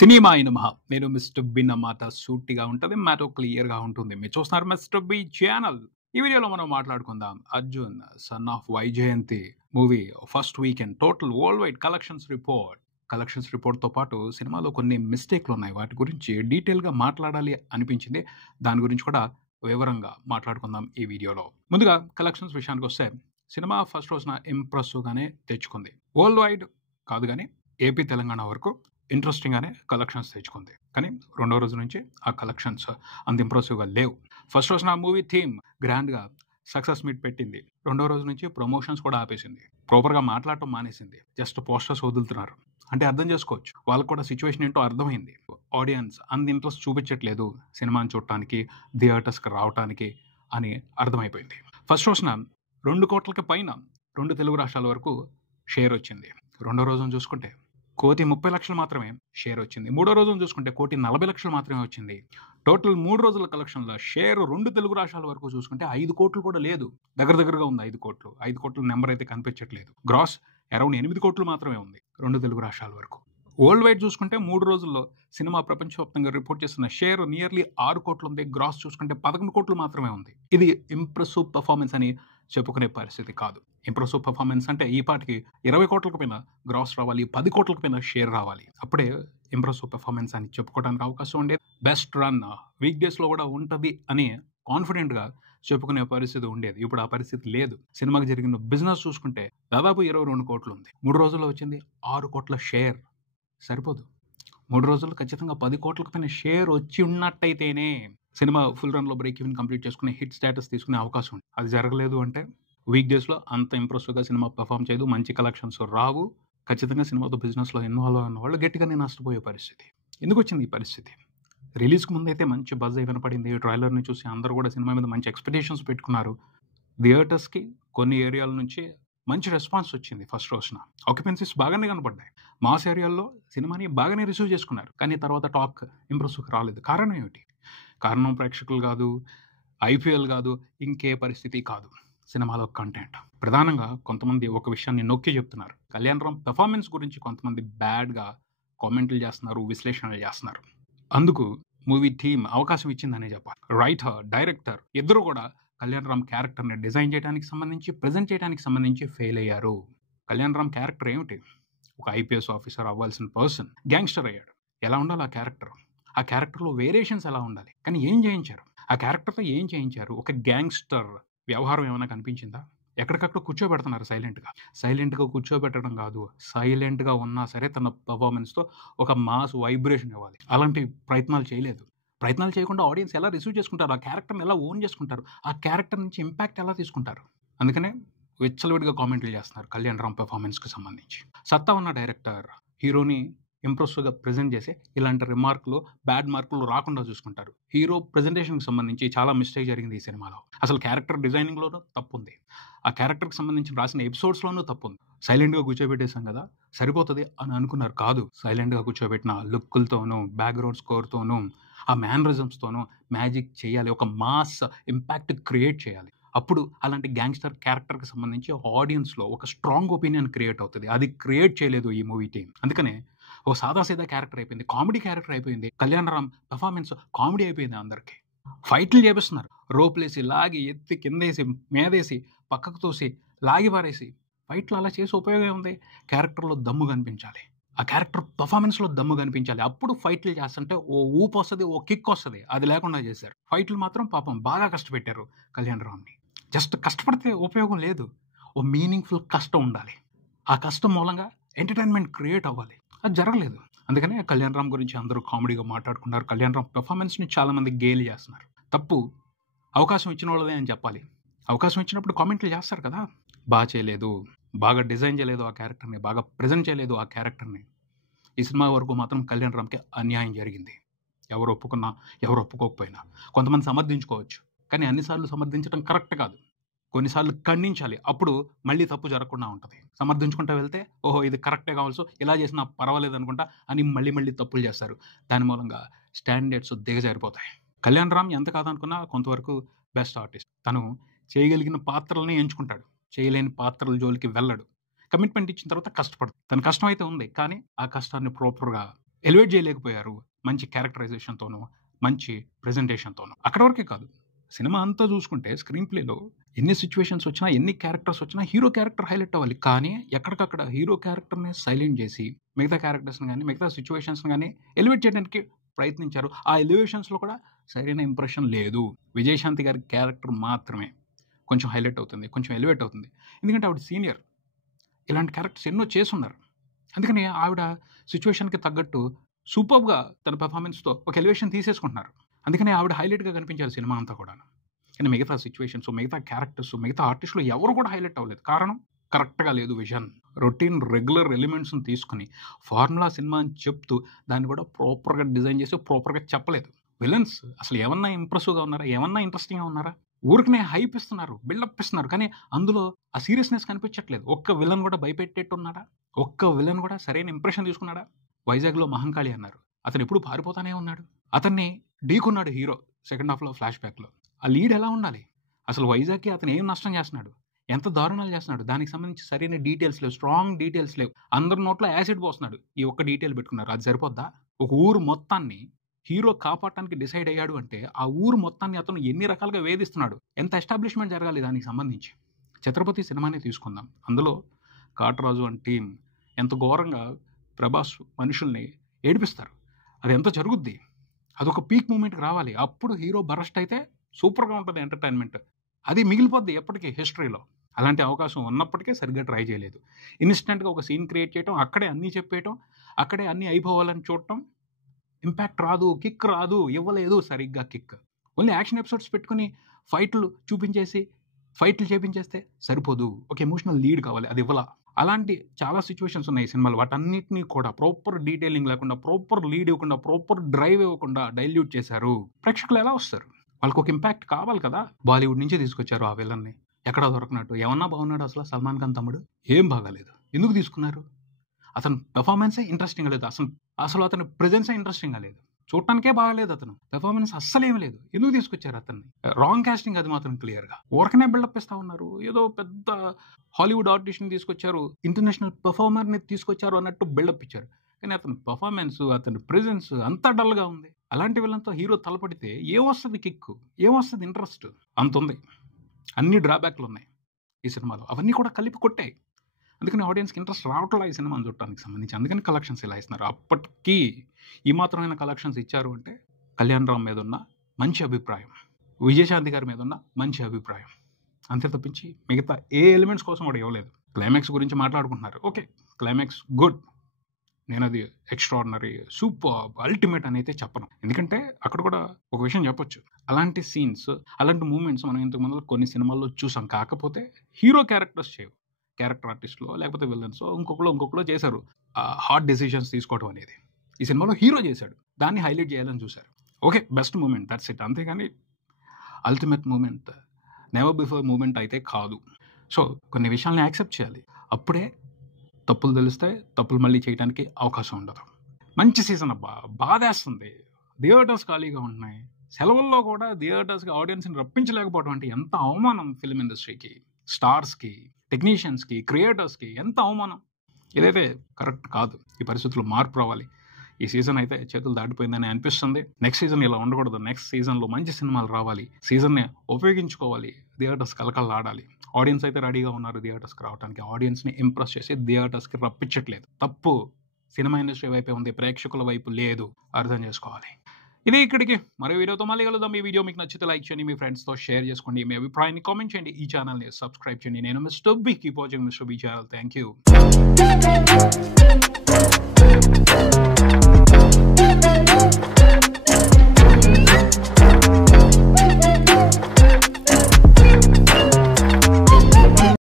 Cinema అయిన మహా నేను మిస్టర్ బిన్ మాట సూటిగా ఉంటుంది, మ్యాటో క్లియర్గా ఉంటుంది. మీరు చూస్తున్నారు మిస్టర్ బి ఛానల్. ఈ వీడియోలో మనం మాట్లాడుకుందాం Arjun son of Vyjayanthi movie first weekend total worldwide collections రిపోర్ట్తో పాటు సినిమాలో కొన్ని మిస్టేక్లు ఉన్నాయి. వాటి గురించి డీటెయిల్గా మాట్లాడాలి అనిపించింది. దాని గురించి కూడా వివరంగా మాట్లాడుకుందాం ఈ వీడియోలో. ముందుగా కలెక్షన్స్ విషయానికి వస్తే సినిమా ఫస్ట్ రోజున ఇంప్రెసివ్గానే తెచ్చుకుంది. వరల్డ్ వైడ్ కాదు కానీ ఏపీ తెలంగాణ వరకు ఇంట్రెస్టింగ్గానే కలెక్షన్స్ తెచ్చుకుంది. కానీ రెండో రోజు నుంచి ఆ కలెక్షన్స్ అంత ఇంప్రెసివ్గా లేవు. ఫస్ట్ రోజున మూవీ థీమ్ గ్రాండ్గా సక్సెస్ మీట్ పెట్టింది. రెండో రోజు నుంచి ప్రమోషన్స్ కూడా ఆపేసింది. ప్రాపర్గా మాట్లాడటం మానేసింది. జస్ట్ పోస్టర్స్ వదులుతున్నారు. అంటే అర్థం చేసుకోవచ్చు, వాళ్ళకు కూడా సిచ్యువేషన్ ఏంటో అర్థమైంది. ఆడియన్స్ అంత ఇంట్రెస్ట్ చూపించట్లేదు సినిమాని చూడటానికి, థియేటర్స్కి రావటానికి అని అర్థమైపోయింది. ఫస్ట్ రోజున 2 కోట్లకి పైన 2 తెలుగు రాష్ట్రాల వరకు షేర్ వచ్చింది. రెండో రోజున చూసుకుంటే 1,30,00,000 మాత్రమే షేర్ వచ్చింది. మూడో రోజున చూసుకుంటే 1,40,00,000 మాత్రమే వచ్చింది. టోటల్ 3 రోజుల కలెక్షన్లో షేర్ 2 తెలుగు రాష్ట్రాల వరకు చూసుకుంటే 5 కోట్లు కూడా లేదు. దగ్గరగా ఉంది 5 కోట్లు. 5 కోట్ల నెంబర్ అయితే కనిపించట్లేదు. గ్రాస్ అరౌండ్ 8 కోట్లు మాత్రమే ఉంది 2 తెలుగు రాష్ట్రాల వరకు. వరల్డ్ వైడ్ చూసుకుంటే 3 రోజుల్లో సినిమా ప్రపంచవ్యాప్తంగా రిపోర్ట్ చేస్తున్న షేర్ నియర్లీ 6 కోట్లు ఉంది. గ్రాస్ చూసుకుంటే 11 కోట్లు మాత్రమే ఉంది. ఇది ఇంప్రెసివ్ పర్ఫార్మెన్స్ అని చెప్పుకునే పరిస్థితి కాదు. ఇంప్రెసివ్ పర్ఫార్మెన్స్ అంటే ఈ పాటికి 20 కోట్లకు పైన గ్రాస్ రావాలి, 10 కోట్లకు పైన షేర్ రావాలి. అప్పుడే ఇంప్రెసివ్ పర్ఫార్మెన్స్ అని చెప్పుకోవడానికి అవకాశం ఉండేది. బెస్ట్ రన్ వీక్ డేస్లో కూడా ఉంటుంది అని కాన్ఫిడెంట్గా చెప్పుకునే పరిస్థితి ఉండేది. ఇప్పుడు ఆ పరిస్థితి లేదు. సినిమాకి జరిగిన బిజినెస్ చూసుకుంటే దాదాపు 22 కోట్లు ఉంది. 3 రోజుల్లో వచ్చింది 6 కోట్ల షేర్. సరిపోదు. 3 రోజుల్లో ఖచ్చితంగా 10 కోట్లకు పైన షేర్ వచ్చి ఉన్నట్టయితేనే సినిమా ఫుల్ రన్లో బ్రేక్ ఈవెన్ కంప్లీట్ చేసుకునే హిట్ స్టేటస్ తీసుకునే అవకాశం ఉంది. అది జరగలేదు అంటే వీక్ డేస్లో అంత ఇంప్రెసివ్గా సినిమా పర్ఫామ్ చేయదు, మంచి కలెక్షన్స్ రావు. ఖచ్చితంగా సినిమాతో బిజినెస్లో ఇన్వాల్వ్ అయిన వాళ్ళు గట్టిగానే నష్టపోయే పరిస్థితి. ఎందుకు వచ్చింది ఈ పరిస్థితి? రిలీజ్కి ముందు అయితే మంచి బజ్ వినపడింది. ట్రైలర్ని చూసి అందరూ కూడా సినిమా మీద మంచి ఎక్స్పెక్టేషన్స్ పెట్టుకున్నారు. థియేటర్స్కి కొన్ని ఏరియాల నుంచి మంచి రెస్పాన్స్ వచ్చింది. ఫస్ట్ రోజున ఆక్యుపెన్సీస్ బాగానే కనపడ్డాయి. మాస్ ఏరియాల్లో సినిమాని బాగానే రిసీవ్ చేసుకున్నారు. కానీ తర్వాత టాక్ ఇంప్రెసివ్గా రాలేదు. కారణం ఏమిటి? కారణం ప్రేక్షకులు కాదు, ఐపీఎల్ కాదు, ఇంకే పరిస్థితి కాదు. సినిమాలో కంటెంట్. ప్రధానంగా కొంతమంది ఒక విషయాన్ని నొక్కి చెప్తున్నారు. కళ్యాణ్ రామ్ పెర్ఫార్మెన్స్ గురించి కొంతమంది బ్యాడ్గా కామెంట్లు చేస్తున్నారు, విశ్లేషణలు చేస్తున్నారు. అందుకు మూవీ థీమ్ అవకాశం ఇచ్చిందనే చెప్పాలి. రైటర్, డైరెక్టర్ ఇద్దరు కూడా కళ్యాణ్ రామ్ క్యారెక్టర్ని డిజైన్ చేయడానికి సంబంధించి, ప్రజెంట్ చేయడానికి సంబంధించి ఫెయిల్ అయ్యారు. కళ్యాణ్ రామ్ క్యారెక్టర్ ఏమిటి? ఒక ఐపీఎస్ ఆఫీసర్ అవ్వాల్సిన పర్సన్ గ్యాంగ్స్టర్ అయ్యాడు. ఎలా ఉండాలి ఆ క్యారెక్టర్? ఆ క్యారెక్టర్లో వేరియేషన్స్ ఎలా ఉండాలి? కానీ ఏం చేయించారు? ఆ క్యారెక్టర్తో ఏం చేయించారు? ఒక గ్యాంగ్స్టర్ వ్యవహారం ఏమైనా కనిపించిందా? ఎక్కడికక్కడ కూర్చోబెడుతున్నారు సైలెంట్గా కూర్చోబెట్టడం కాదు, సైలెంట్గా ఉన్నా సరే తన పర్ఫార్మెన్స్తో ఒక మాస్ వైబ్రేషన్ ఇవ్వాలి. అలాంటి ప్రయత్నాలు చేయలేదు. ప్రయత్నాలు చేయకుండా ఆడియన్స్ ఎలా రిసీవ్ చేసుకుంటారు? ఆ క్యారెక్టర్ని ఎలా ఓన్ చేసుకుంటారు? ఆ క్యారెక్టర్ నుంచి ఇంపాక్ట్ ఎలా తీసుకుంటారు? అందుకనే విచ్చలవిడిగా కామెంట్లు చేస్తున్నారు కళ్యాణ్ రామ్ పెర్ఫార్మెన్స్కి సంబంధించి. సత్తా ఉన్న డైరెక్టర్ హీరోని ఇంప్రెసివ్గా ప్రజెంట్ చేసి ఇలాంటి రిమార్కులు, బ్యాడ్ మార్కులు రాకుండా చూసుకుంటారు. హీరో ప్రజెంటేషన్కి సంబంధించి చాలా మిస్టేక్ జరిగింది ఈ సినిమాలో. అసలు క్యారెక్టర్ డిజైనింగ్లోనూ తప్పు ఉంది. ఆ క్యారెక్టర్కి సంబంధించి రాసిన ఎపిసోడ్స్లోనూ తప్పు ఉంది. సైలెంట్గా కూర్చోబెట్టేశాం కదా సరిపోతుంది అని అనుకున్నారు. కాదు, సైలెంట్గా కూర్చోబెట్టిన లుక్కులతోనూ, బ్యాక్గ్రౌండ్ స్కోర్తోనూ, ఆ మ్యానరిజమ్స్తోనూ మ్యాజిక్ చేయాలి. ఒక మాస్ ఇంపాక్ట్ క్రియేట్ చేయాలి. అప్పుడు అలాంటి గ్యాంగ్స్టర్ క్యారెక్టర్కి సంబంధించి ఆడియన్స్లో ఒక స్ట్రాంగ్ ఒపీనియన్ క్రియేట్ అవుతుంది. అది క్రియేట్ చేయలేదు ఈ మూవీ టీం. అందుకనే ఓ సాదాసీదా క్యారెక్టర్ అయిపోయింది, కామెడీ క్యారెక్టర్ అయిపోయింది. కళ్యాణ్ రామ్ పర్ఫార్మెన్స్ కామెడీ అయిపోయింది. అందరికీ ఫైట్లు చేపిస్తున్నారు. రోపులేసి, లాగి, ఎత్తి, కిందేసి, మేదేసి, పక్కకు తోసి, లాగి పారేసి ఫైట్లు అలా చేసి ఉపయోగం ఉంది? క్యారెక్టర్లో దమ్ము కనిపించాలి. ఆ క్యారెక్టర్ పర్ఫార్మెన్స్లో దమ్ము కనిపించాలి. అప్పుడు ఫైట్లు చేస్తుంటే ఓ ఊపు వస్తుంది, ఓ కిక్ వస్తుంది. అది లేకుండా చేశారు. ఫైట్లు మాత్రం పాపం బాగా కష్టపెట్టారు కళ్యాణ్ రామ్ని. జస్ట్ కష్టపడితే ఉపయోగం లేదు. ఓ మీనింగ్ఫుల్ కష్టం ఉండాలి. ఆ కష్టం మూలంగా ఎంటర్టైన్మెంట్ క్రియేట్ అవ్వాలి. అది జరగలేదు. అందుకనే కళ్యాణ్ రామ్ గురించి అందరూ కామెడీగా మాట్లాడుకున్నారు. కళ్యాణ్ రామ్ పెర్ఫార్మెన్స్ని చాలామంది గేలి చేస్తున్నారు. తప్పు అవకాశం ఇచ్చిన వాళ్ళదే అని చెప్పాలి. అవకాశం ఇచ్చినప్పుడు కామెంట్లు చేస్తారు కదా, బాగా చేయలేదు, బాగా డిజైన్ చేయలేదు ఆ క్యారెక్టర్ని, బాగా ప్రజెంట్ చేయలేదు ఆ క్యారెక్టర్ని. ఈ సినిమా వరకు మాత్రం కళ్యాణ్ రామ్కి అన్యాయం జరిగింది. ఎవరు ఒప్పుకున్నా, ఎవరు ఒప్పుకోకపోయినా కొంతమంది సమర్థించుకోవచ్చు. కానీ అన్నిసార్లు సమర్థించడం కరెక్ట్ కాదు. కొన్నిసార్లు ఖండించాలి. అప్పుడు మళ్ళీ తప్పు జరగకుండా ఉంటుంది. సమర్థించుకుంటూ వెళ్తే ఓహో ఇది కరెక్టే కావాల్సి, ఇలా చేసినా పర్వాలేదు అనుకుంటా అని మళ్ళీ తప్పులు చేస్తారు. దాని మూలంగా స్టాండర్డ్స్ దిగజారిపోతాయి. కళ్యాణ్ రామ్ ఎంత కాదనుకున్నా కొంతవరకు బెస్ట్ ఆర్టిస్ట్. తను చేయగలిగిన పాత్రలనే ఎంచుకుంటాడు, చేయలేని పాత్రల జోలికి వెళ్ళడు. కమిట్మెంట్ ఇచ్చిన తర్వాత కష్టపడు. తన కష్టం అయితే ఉంది, కానీ ఆ కష్టాన్ని ప్రాపర్గా ఎలివేట్ చేయలేకపోయారు మంచి క్యారెక్టరైజేషన్తోనూ, మంచి ప్రెజెంటేషన్తోనూ. అక్కడ వరకే కాదు, సినిమా అంతా చూసుకుంటే స్క్రీన్ ప్లేలో ఎన్ని సిచ్యువేషన్స్ వచ్చినా, ఎన్ని క్యారెక్టర్స్ వచ్చినా హీరో క్యారెక్టర్ హైలైట్ అవ్వాలి. కానీ ఎక్కడికక్కడ హీరో క్యారెక్టర్ని సైలెంట్ చేసి మిగతా క్యారెక్టర్స్ని కానీ, మిగతా సిచ్యువేషన్స్ని కానీ ఎలివేట్ చేయడానికి ప్రయత్నించారు. ఆ ఎలివేషన్స్లో కూడా సరైన ఇంప్రెషన్ లేదు. విజయశాంతి గారి క్యారెక్టర్ మాత్రమే కొంచెం హైలైట్ అవుతుంది, కొంచెం ఎలివేట్ అవుతుంది. ఎందుకంటే ఆవిడ సీనియర్, ఇలాంటి క్యారెక్టర్స్ ఎన్నో చేసున్నారు. అందుకని ఆవిడ సిచ్యువేషన్కి తగ్గట్టు సూపర్గా తన పెర్ఫార్మెన్స్తో ఒక ఎలివేషన్ తీసేసుకుంటున్నారు. అందుకని ఆవిడ హైలైట్గా కనిపించారు సినిమా అంతా కూడా. కానీ మిగతా సిచ్యువేషన్స్, మిగతా క్యారెక్టర్స్, మిగతా ఆర్టిస్టులు ఎవరు కూడా హైలైట్ అవ్వలేదు. కారణం కరెక్ట్గా లేదు విజన్. రొటీన్ రెగ్యులర్ ఎలిమెంట్స్ని తీసుకుని ఫార్ములా సినిమా అని చెప్తూ దాన్ని కూడా ప్రాపర్గా డిజైన్ చేసి ప్రాపర్గా చెప్పలేదు. విలన్స్ అసలు ఏమన్నా ఇంప్రెసివ్గా ఉన్నారా, ఏమన్నా ఇంట్రెస్టింగ్గా ఉన్నారా? ఊరికనే హైప్ ఇస్తున్నారు, బిల్డప్ ఇస్తున్నారు, కానీ అందులో ఆ సీరియస్నెస్ కనిపించట్లేదు. ఒక్క విలన్ కూడా భయపెట్టేట్టు ఉన్నాడా? ఒక్క విలన్ కూడా సరైన ఇంప్రెషన్ తీసుకున్నాడా? వైజాగ్లో మహంకాళి అన్నారు, అతను ఎప్పుడు పారిపోతానే ఉన్నాడు. అతన్ని ఢీకున్నాడు హీరో సెకండ్ హాఫ్లో ఫ్లాష్ బ్యాక్లో. ఆ లీడ్ ఎలా ఉండాలి? అసలు వైజాగ్కి అతను ఏం నష్టం చేస్తున్నాడు, ఎంత దారుణాలు చేస్తున్నాడు, దానికి సంబంధించి సరైన డీటెయిల్స్ లేవు, స్ట్రాంగ్ డీటెయిల్స్ లేవు. అందరి నోట్లో యాసిడ్ పోస్తున్నాడు. ఈ ఒక్క డీటెయిల్ పెట్టుకున్నారు, అది సరిపోద్దా? ఒక ఊరు మొత్తాన్ని హీరో కాపాడటానికి డిసైడ్ అయ్యాడు అంటే ఆ ఊరు మొత్తాన్ని అతను ఎన్ని రకాలుగా వేధిస్తున్నాడు, ఎంత ఎస్టాబ్లిష్మెంట్ జరగాలి దానికి సంబంధించి. ఛత్రపతి సినిమాని తీసుకుందాం, అందులో కాటరాజు అండ్ టీం ఎంత ఘోరంగా ప్రభాస్ మనుషుల్ని ఏడిపిస్తారు. అది ఎంత జరుగుద్ది, అదొక పీక్ మూమెంట్కి రావాలి. అప్పుడు హీరో బరస్ట్ అయితే సూపర్గా ఉంటుంది ఎంటర్టైన్మెంట్. అది మిగిలిపోద్ది ఎప్పటికీ హిస్టరీలో. అలాంటి అవకాశం ఉన్నప్పటికీ సరిగ్గా ట్రై చేయలేదు. ఇన్స్టెంట్గా ఒక సీన్ క్రియేట్ చేయటం, అక్కడే అన్నీ చెప్పేయటం, అక్కడే అన్నీ అయిపోవాలని చూడటం. ఇంపాక్ట్ రాదు, కిక్ రాదు, ఇవ్వలేదు సరిగ్గా కిక్. ఓన్లీ యాక్షన్ ఎపిసోడ్స్ పెట్టుకుని ఫైట్లు చేపించేస్తే సరిపోదు. ఒక ఎమోషనల్ లీడ్ కావాలి, అది ఇవ్వాల. అలాంటి చాలా సిచ్యువేషన్స్ ఉన్నాయి ఈ సినిమాలో. వాటన్నిటినీ కూడా ప్రాపర్ డీటెయిలింగ్ లేకుండా, ప్రాపర్ లీడ్ ఇవ్వకుండా, ప్రాపర్ డ్రైవ్ ఇవ్వకుండా డైల్యూట్ చేశారు. ప్రేక్షకులు ఎలా వస్తారు? వాళ్ళకి ఒక ఇంపాక్ట్ కావాలి కదా. బాలీవుడ్ నుంచి తీసుకొచ్చారు ఆ విలన్ని, ఎక్కడా దొరకనట్టు. ఏమన్నా బాగున్నాడు అసలు సల్మాన్ ఖాన్ తమ్ముడు? ఏం బాగాలేదు. ఎందుకు తీసుకున్నారు? అతని పెర్ఫార్మెన్సే ఇంట్రెస్టింగ్గా లేదు, అసలు అతని ప్రెజెన్సే ఇంట్రెస్టింగ్గా లేదు, చూడటానికే బాగాలేదు. అతను పెర్ఫార్మెన్స్ అస్సలేం లేదు. ఎందుకు తీసుకొచ్చారు అతన్ని? రాంగ్ కాస్టింగ్, అది మాత్రం క్లియర్గా. ఊరకనే బిల్డప్ ఇస్తా ఉన్నారు. ఏదో పెద్ద హాలీవుడ్ ఆర్టిస్ట్ని తీసుకొచ్చారు, ఇంటర్నేషనల్ పెర్ఫార్మర్ని తీసుకొచ్చారు అన్నట్టు బిల్డప్ ఇచ్చారు. కానీ అతని పెర్ఫార్మెన్స్, అతని ప్రెజెన్స్ అంతా డల్గా ఉంది. అలాంటి వీళ్ళంతా హీరో తలపడితే ఏమొస్తుంది కిక్, ఏమొస్తుంది ఇంట్రెస్ట్? అంత ఉంది. అన్ని డ్రాబ్యాక్లు ఉన్నాయి ఈ సినిమాలో, అవన్నీ కూడా కలిపి కొట్టాయి. అందుకని ఆడియన్స్కి ఇంట్రెస్ట్ రావట్లా ఈ సినిమాని చూడటానికి సంబంధించి. అందుకని కలెక్షన్స్ ఇలా ఇస్తున్నారు. అప్పటికీ ఈ మాత్రమైన కలెక్షన్స్ ఇచ్చారు అంటే కళ్యాణ్ రామ్ మీద ఉన్న మంచి అభిప్రాయం, విజయశాంతి గారి మీద ఉన్న మంచి అభిప్రాయం, అంతే తప్పించి మిగతా ఏ ఎలిమెంట్స్ కోసం కూడా ఇవ్వలేదు. క్లైమాక్స్ గురించి మాట్లాడుకుంటున్నారు, ఓకే, క్లైమాక్స్ గుడ్. నేను అది ఎక్స్ట్రాడినరీ, సూపర్, అల్టిమేట్ అని అయితే చెప్పను. ఎందుకంటే అక్కడ కూడా ఒక విషయం చెప్పొచ్చు, అలాంటి సీన్స్, అలాంటి మూమెంట్స్ మనం ఇంతకు ముందు కొన్ని సినిమాల్లో చూసాం. కాకపోతే హీరో క్యారెక్టర్స్ చేయవు, క్యారెక్టర్ ఆర్టిస్ట్లో లేకపోతే విలన్స్ ఇంకొకరు చేశారు హార్డ్ డెసిషన్స్ తీసుకోవడం అనేది. ఈ సినిమాలో హీరో చేశాడు, దాన్ని హైలైట్ చేయాలని చూశారు. Okay, best moment, that's it. అంతేగాని ultimate moment, never before moment అయితే కాదు. సో కొన్ని విషయాల్ని యాక్సెప్ట్ చేయాలి. అప్పుడే తప్పులు తెలిస్తే తప్పులు మళ్ళీ చేయడానికి అవకాశం ఉండదు. మంచి సీజన్ అబ్బా, బాధేస్తుంది. థియేటర్స్ ఖాళీగా ఉంటున్నాయి. సెలవుల్లో కూడా థియేటర్స్కి ఆడియన్స్ని రప్పించలేకపోవడం అంటే ఎంత అవమానం ఫిల్మ్ ఇండస్ట్రీకి, స్టార్స్కి, టెక్నీషియన్స్కి, క్రియేటర్స్కి, ఎంత అవమానం. ఇదైతే కరెక్ట్ కాదు. ఈ పరిస్థితుల్లో మార్పు రావాలి. ఈ సీజన్ అయితే చేతులు దాటిపోయిందని అనిపిస్తుంది. నెక్స్ట్ సీజన్ ఇలా ఉండకూడదు. నెక్స్ట్ సీజన్లో మంచి సినిమాలు రావాలి. సీజన్ని ఉపయోగించుకోవాలి, థియేటర్స్ కలకలాడాలి. ఆడియన్స్ అయితే రెడీగా ఉన్నారు థియేటర్స్కి రావడానికి. ఆడియన్స్ని ఇంప్రెస్ చేసి థియేటర్స్కి రప్పించట్లేదు. తప్పు సినిమా ఇండస్ట్రీ వైపే ఉంది, ప్రేక్షకుల వైపు లేదు. అర్థం చేసుకోవాలి. ఇది ఇక్కడికి. మరో వీడియోతో మళ్ళీ కలుద్దాం. ఈ వీడియో మీకు నచ్చితే లైక్ చేయండి, మీ ఫ్రెండ్స్తో షేర్ చేసుకోండి, మీ అభిప్రాయాన్ని కామెంట్ చేయండి, ఈ ఛానల్ని సబ్స్క్రైబ్ చేయండి. నేను mister B, keep watching mister B channel. Thank you.